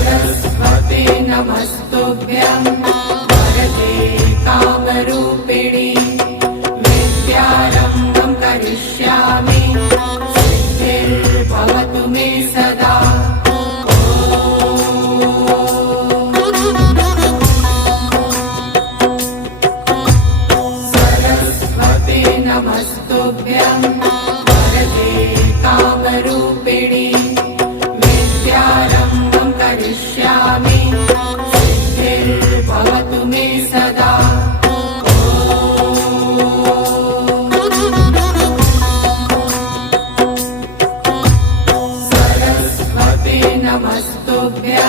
सरस्वते नमस्तुभ्यं वरदे कामरूपिणि विद्यारम्भं करिष्यामि सिद्धिर्भवतु मे सदा। सरस्वते नमस्तुभ्यं वरदे कामरूपिणि विद्यारम्भं करिष्यामि सिद्धिर्भवतु मे सदा। सरस्वते नमस्तुभ्यं